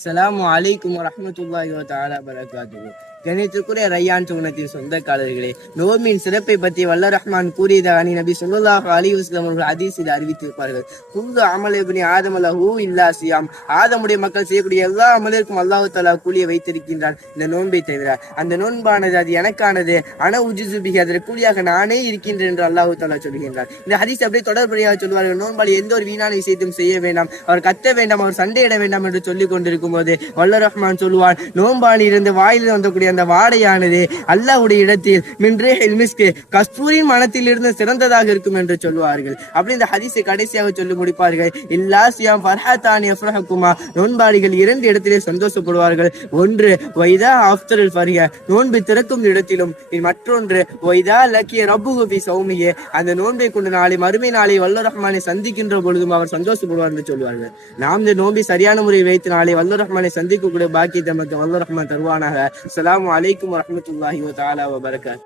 அஸ்ஸலாமு அலைக்கும் வரஹ்மத்துல்லாஹி வ தஆலா பரகாத்துஹு. கணித்துக்குரிய ரய்யான் சுகுணத்தின் சொந்தக்காரர்களே, நோம்பின் சிறப்பை பற்றி வல்ல ரஹ்மான் கூறியதாக நபி ஸல்லல்லாஹு அலைஹி வஸல்லம் அவர்கள் ஹதீஸில் அறிவித்திருப்பார்கள். குல்லு அமல் இப்னி ஆதம் லஹு இல்லா சியாம். ஆதமுடைய மக்கள் செய்யக்கூடிய எல்லா அமலிற்கும் அல்லாஹ் தஆலா கூலியை வைத்திருக்கின்றான், இந்த நோன்பை தவிர. அந்த நோன்பானது அது எனக்கானது, அன உஜிசு பிஹி, அதற்கு கூலியாக நானே இருக்கின்றேன் என்று அல்லாஹ் தஆலா சொல்கின்றான். இந்த ஹதீஸ் அப்படியே தொடர்புடையாக சொல்வார்கள். நோன்பாளி எந்த ஒரு வீணான விஷயத்தையும் செய்ய வேண்டாம், அவர் கத்த வேண்டாம், அவர் சண்டையிட வேண்டாம் என்று சொல்லிக் கொண்டிருக்கும் போது வல்ல ரஹ்மான் சொல்லுவான், நோன்பாளி இருந்து வாயில் வந்தக்கூடிய அந்த வாடையானது அல்லாஹ்வுடைய இடத்தில் மின்ரே மிஸ்க், கஸ்தூரின் மனத்தில் இருந்து சிறந்ததாக இருக்கும் என்று சொல்வார்கள். அப்படி இந்த ஹதீஸை கடைசியாக சொல்லி முடிப்பார்கள். இல்லா சியாம் ஃபர்ஹத்தானி அஃப்ரஹகுமா, நோன்பாளிகள் இரண்டு இடத்திலே சந்தோஷப்படுவார்கள். ஒன்று வைதா ஆஃப்தருல் ஃபர்ஹ, நோன்பு திறக்கும் இடத்திலும். மற்றொன்று வைதா லக்கிய ரப்புஹு ஃபி ஸௌமிஹி, அந்த நோன்பை கொண்டு நாளை மறுமை நாளை வல்ல ரஹ்மானை சந்திக்கின்ற பொழுதும் அவர் சந்தோஷப்படுவார் என்று சொல்வார்கள். நாம் இந்த நோன்பை சரியான முறையில் வைத்து நாளை வல்ல ரஹ்மானை சந்திக்கக்கூடிய பாக்கியத்தை நமக்கு வல்ல ரஹ்மான் தருவானாக. அஸ்ஸலாமு அலைக்கும் வரஹ்மத்துல்லாஹி வ தஆலா வ பரகாத்துஹு.